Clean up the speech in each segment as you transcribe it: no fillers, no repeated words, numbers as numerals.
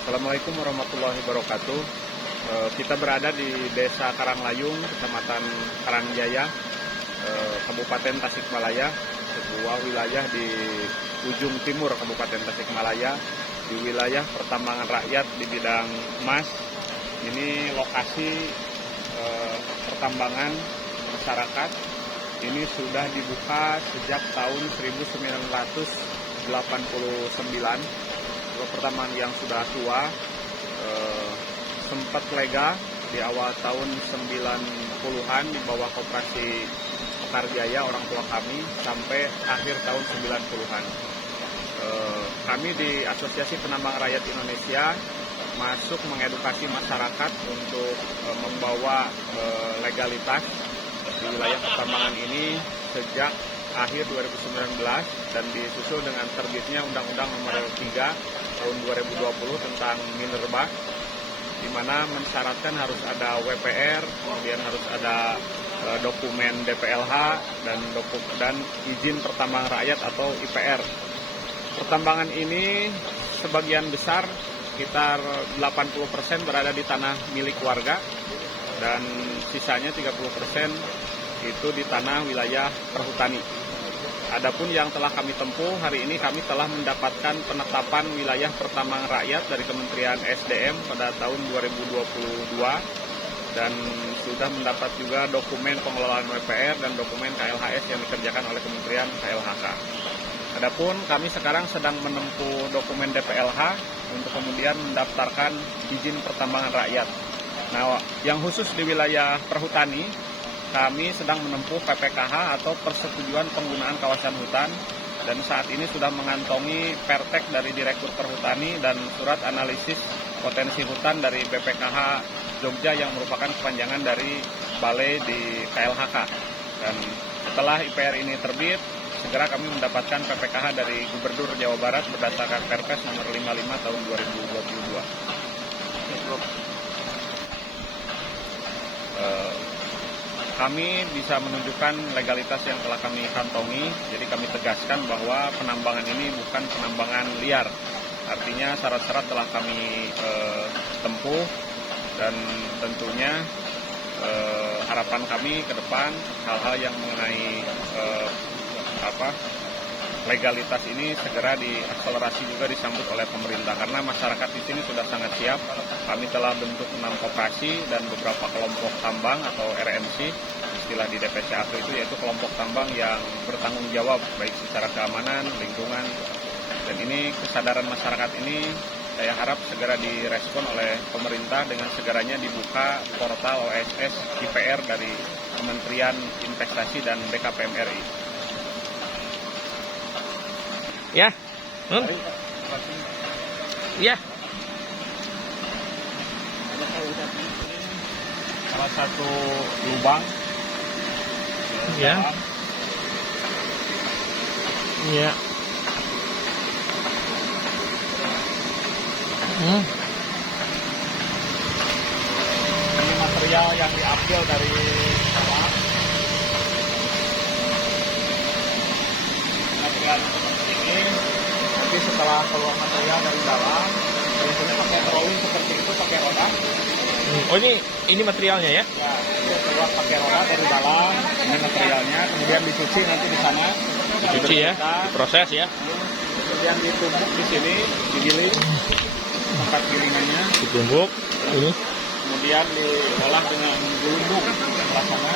Assalamualaikum warahmatullahi wabarakatuh. Kita berada di Desa Karanglayung, Kecamatan Karangjaya, Kabupaten Tasikmalaya, sebuah wilayah di ujung timur Kabupaten Tasikmalaya, di wilayah pertambangan rakyat di bidang emas. Ini lokasi pertambangan masyarakat. Ini sudah dibuka sejak tahun 1989. Pertambangan yang sudah tua, sempat lega di awal tahun 90-an di bawah Koperasi Pekarjaya orang tua kami sampai akhir tahun 90-an. Kami di Asosiasi Penambang Rakyat Indonesia masuk mengedukasi masyarakat untuk membawa legalitas di wilayah pertambangan ini sejak akhir 2019 dan disusul dengan terbitnya Undang-Undang Nomor 3 tahun 2020 tentang minerba, di mana mensyaratkan harus ada WPR, kemudian harus ada dokumen DPLH dan izin pertambangan rakyat atau IPR. Pertambangan ini sebagian besar sekitar 80% berada di tanah milik warga dan sisanya 30% itu di tanah wilayah perhutani. Adapun yang telah kami tempuh, hari ini kami telah mendapatkan penetapan wilayah pertambangan rakyat dari Kementerian SDM pada tahun 2022 dan sudah mendapat juga dokumen pengelolaan WPR dan dokumen KLHS yang dikerjakan oleh Kementerian KLHK. Adapun kami sekarang sedang menempuh dokumen DPLH untuk kemudian mendaftarkan izin pertambangan rakyat. Nah, yang khusus di wilayah perhutani, kami sedang menempuh PPKH atau Persetujuan Penggunaan Kawasan Hutan dan saat ini sudah mengantongi pertek dari Direktur Perhutani dan surat analisis potensi hutan dari BPKH Jogja yang merupakan kepanjangan dari Balai di KLHK. Dan setelah IPR ini terbit, segera kami mendapatkan PPKH dari Gubernur Jawa Barat berdasarkan Perpres nomor 55 tahun 2022. Kami bisa menunjukkan legalitas yang telah kami kantongi, jadi kami tegaskan bahwa penambangan ini bukan penambangan liar. Artinya syarat-syarat telah kami tempuh dan tentunya harapan kami ke depan hal-hal yang mengenai legalitas ini segera diakselerasi juga disambut oleh pemerintah karena masyarakat di sini sudah sangat siap. Kami telah bentuk 6 koperasi dan beberapa kelompok tambang atau RMC, istilah di DPCAK itu yaitu kelompok tambang yang bertanggung jawab baik secara keamanan, lingkungan, dan ini kesadaran masyarakat ini saya harap segera direspon oleh pemerintah dengan segeranya dibuka portal OSS IPR dari Kementerian Investasi dan BKPM RI. Ya, ya. Salah satu lubang. Ya. Ya. Ini material yang diambil dari alam. Material seperti ini. Nanti setelah keluar material dari dalam, biasanya pakai rolling seperti itu, pakai roda. Oh, ini materialnya ya? Ya, itu keluar pakai roda dari dalam. Ini materialnya, kemudian dicuci nanti di sana. Dicuci ya, diproses ya. Kemudian ditumbuk di sini, digiling. Tempat gilingannya Ditumbuk. Ini. kemudian diolah dengan gelundung sebelah sana.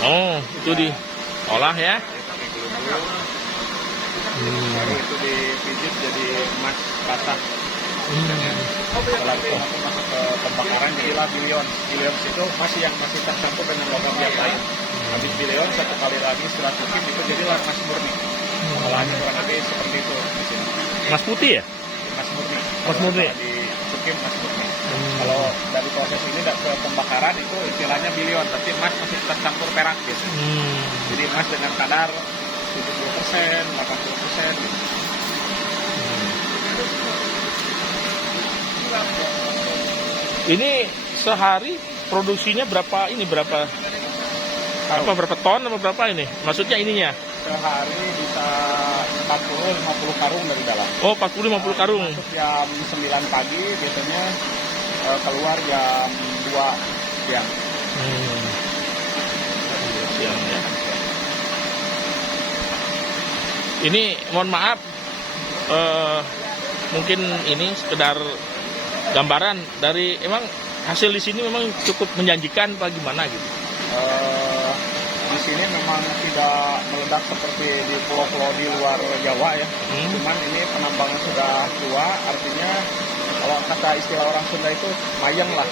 Oh, itu diolah ya. Pakai gelundung. Baru itu dipijit jadi emas basah. Setelah itu nanti masuk ke pembakaran jadilah bilion. Bilion itu masih tercampur dengan logam yang lain. Habis bilion satu kali lagi setelah cuci itu jadilah emas murni. Olahannya kurang lebih seperti itu di sini. Emas putih ya? Emas murni. Emas murni. Dicuci emas murni. Kalau dari proses ini ke pembakaran itu istilahnya bilion, tapi emas masih tercampur perak gitu. Jadi emas dengan kadar 70%, 80% gitu. Ini sehari produksinya berapa Berapa ton atau berapa ini? Maksudnya ininya? Sehari bisa 40-50 karung dari dalam. Oh, 40-50 karung. Masuk jam 9 pagi, biasanya keluar jam 2 siang. Siang ya. Ini mohon maaf, mungkin ini sekedar gambaran dari emang hasil di sini memang cukup menjanjikan apa gimana gitu. Di sini memang tidak meledak seperti di pulau-pulau di luar Jawa ya. Cuman ini penambangan sudah tua, artinya kalau kata istilah orang Sunda itu mayeng lah.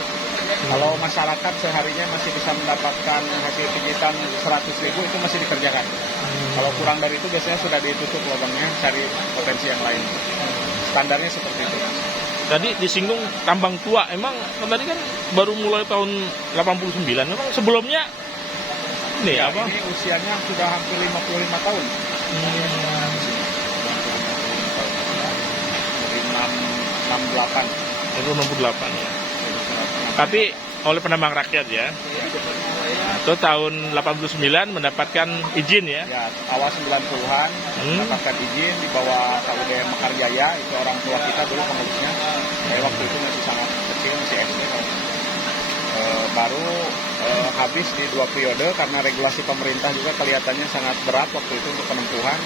Kalau masyarakat seharinya masih bisa mendapatkan hasil pijitan 100.000 itu masih dikerjakan. Kalau kurang dari itu biasanya sudah ditutup lubangnya, cari potensi yang lain. Standarnya seperti itu. Tadi disinggung tambang tua, emang tadi kan baru mulai tahun 89, memang sebelumnya nih Ya, apa? ini usianya sudah hampir 55 tahun. Dari 68. Itu 68 ya. Tapi oleh penambang rakyat ya. Nah, itu tahun 89 mendapatkan izin ya. Ya, awal 90-an mendapatkan izin di bawah KUD Mekar Jaya, itu orang tua kita dulu pengurusnya. Saya waktu itu masih sangat kecil, masih SD. Baru habis di 2 periode karena regulasi pemerintah juga kelihatannya sangat berat waktu itu untuk penempuhan.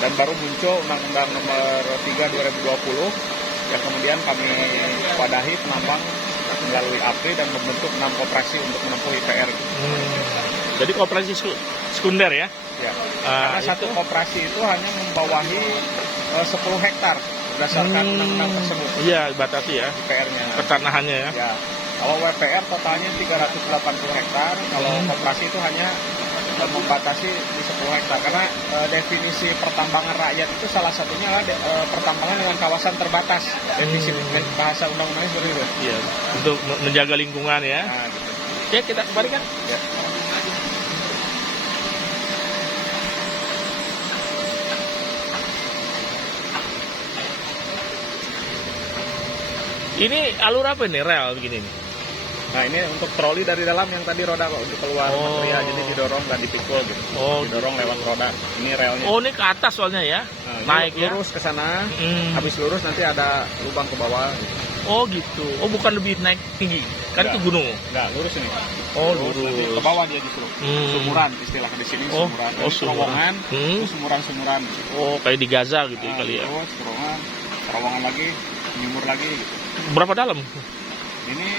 Dan baru muncul Undang-Undang Nomor 3 2020 yang kemudian kami wadahi penambang melalui APRI dan membentuk 6 koperasi untuk menempuh IPR. Jadi koperasi sekunder ya? Ya. Karena satu koperasi itu hanya membawahi 10 hektar berdasarkan undang-undang tersebut. Iya, batasi ya. IPR-nya. Pertanahannya ya. Ya. Kalau WPR totalnya 380 hektar, kalau koperasi itu hanya membatasi di 10 hektar. Karena definisi pertambangan rakyat itu salah satunya adalah pertambangan dengan kawasan terbatas. Definisi bahasa undang-undangnya seperti itu. Iya, untuk menjaga lingkungan ya. Nah, gitu. Ya, kita kembalikan. Ya. Ini alur apa nih, rel begini nih? Nah, ini untuk troli dari dalam yang tadi roda Pak, untuk keluar material, jadi didorong nggak dipikul gitu. Didorong lewat roda. Ini relnya. Oh, ini ke atas soalnya ya. Nah, naik ya. lurus ke sana. Habis lurus nanti ada lubang ke bawah. Oh, gitu. Oh, bukan lebih naik tinggi. Kan itu gunung. Enggak, lurus ini. Oh, Nanti ke bawah dia justru. Sumuran istilah di sini, sumuran. Oh, sumuran. Terowongan, terus sumuran-sumuran gitu. Oh, kayak di Gaza gitu kali ya. Terus terowongan lagi, menyumur lagi gitu. Berapa dalam? Ini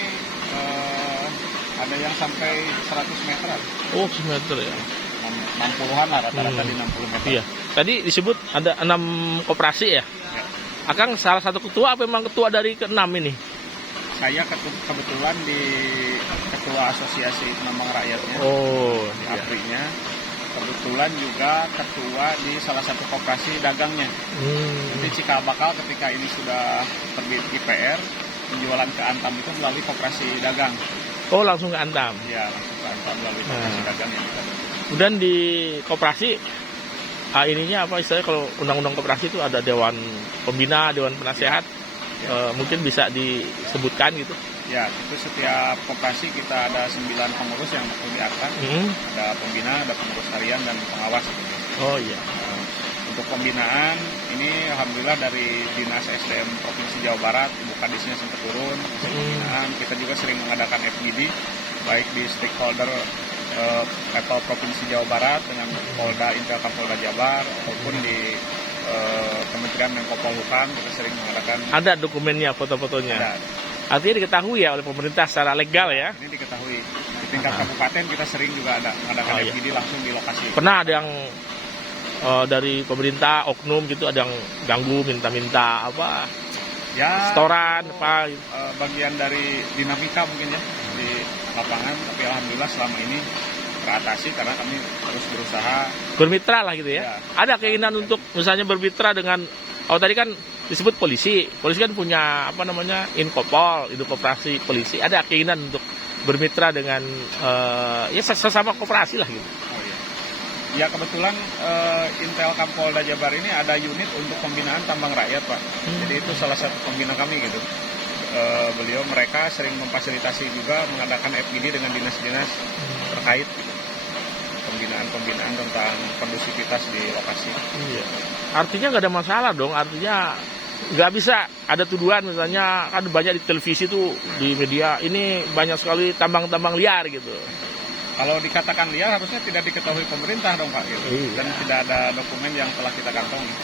ada yang sampai 100 meter. Oh, 100 meter ya. 60-an lah rata-rata di 60 meter. Iya. Tadi disebut ada 6 koperasi ya? Ya. Akang salah satu ketua apa memang ketua dari ke-6 ini? Saya kebetulan di ketua asosiasi penambang rakyatnya. Oh, di APRI-nya. Kebetulan juga ketua di salah satu koperasi dagangnya. Nanti cikal bakal ketika ini sudah terbit IPR, penjualan ke Antam itu melalui koperasi dagang. Oh, langsung ke Antam? Iya, langsung ke Antam melalui koperasi dagang yang kita. Kemudian di koperasi, ininya apa istilahnya kalau undang-undang koperasi itu ada dewan pembina, dewan penasehat, mungkin bisa disebutkan gitu. Ya, itu setiap koperasi kita ada 9 pengurus yang diakan. Ada pembina, ada pengurus harian, dan pengawas. Oh iya. Untuk pembinaan, ini alhamdulillah dari Dinas SDM Provinsi Jawa Barat, Ibu Kadisnya sempat turun. Pembinaan, kita juga sering mengadakan FGD, baik di stakeholder level Provinsi Jawa Barat dengan Polda, Intel Kapolda Jabar, ataupun di Kementerian Menko Polhukam, kita sering mengadakan. Ada dokumennya, foto-fotonya? Ada. Artinya diketahui ya oleh pemerintah secara legal ya? Ini diketahui. Di tingkat kabupaten kita sering juga ada mengadakan FGD langsung di lokasi. Pernah ada yang dari pemerintah, oknum gitu, ada yang ganggu, minta-minta apa? Ya, setoran, apa? Bagian dari dinamika mungkin ya di lapangan, tapi alhamdulillah selama ini teratasi karena kami terus berusaha Bermitra lah gitu ya? Ya. Ada keinginan untuk misalnya bermitra dengan, tadi kan disebut polisi kan punya apa namanya, Inkopol, itu koperasi polisi, ada keinginan untuk bermitra dengan ya sesama koperasi lah gitu. Oh iya. Ya kebetulan Intel Kapolda Jabar ini ada unit untuk pembinaan tambang rakyat Pak. Jadi itu salah satu pembina kami gitu. Mereka sering memfasilitasi juga mengadakan FGD dengan dinas-dinas terkait gitu. pembinaan tentang kondusivitas di lokasi. Iya. Artinya nggak ada masalah dong. Artinya nggak bisa ada tuduhan misalnya kan banyak di televisi tuh di media ini banyak sekali tambang-tambang liar gitu. Kalau dikatakan liar harusnya tidak diketahui pemerintah dong Pak, gitu. Iya. Dan tidak ada dokumen yang telah kita kantongi.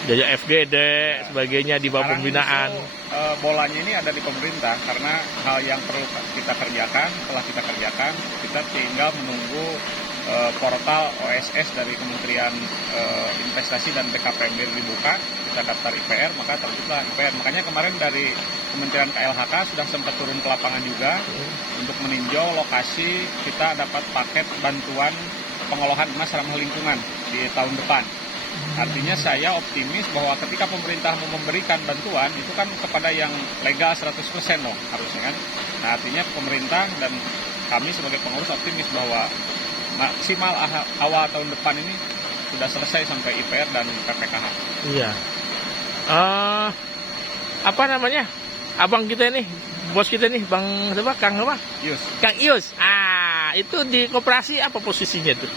Jadi FGD sebagainya di bawah Sekarang pembinaan. justru, bolanya ini ada di pemerintah karena hal yang perlu kita kerjakan telah kita kerjakan. Kita tinggal menunggu portal OSS dari Kementerian Investasi dan BKPM dibuka, kita daftar IPR, maka terbitlah IPR. Makanya kemarin dari Kementerian KLHK sudah sempat turun ke lapangan juga untuk meninjau lokasi, kita dapat paket bantuan pengolahan emas ramah lingkungan di tahun depan. Artinya saya optimis bahwa ketika pemerintah mau memberikan bantuan itu kan kepada yang legal 100% dong harusnya kan. Nah artinya pemerintah dan kami sebagai pengurus optimis bahwa maksimal awal tahun depan ini sudah selesai sampai IPR dan PPKH. Iya. Apa namanya? Abang kita ini, bos kita nih, Bang siapa? Kang apa? Yus, Kang Ius. Itu di koperasi apa posisinya tuh?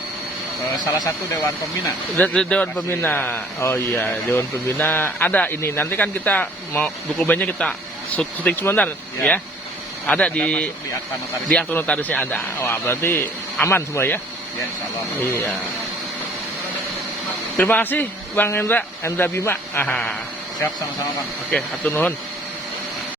salah satu Dewan Pembina. Dewan Pembina. Oh iya, Dewan Pembina. Ada ini. Nanti kan kita mau dokumennya kita syuting sebentar ya. Ada di masuk di akta notaris. di akta notarisnya ada. Wah, berarti aman semua ya? Ya, insya Allah. Iya. Terima kasih Bang Hendra Bima. Aha. Siap sama-sama Bang. Oke, hatur nuhun.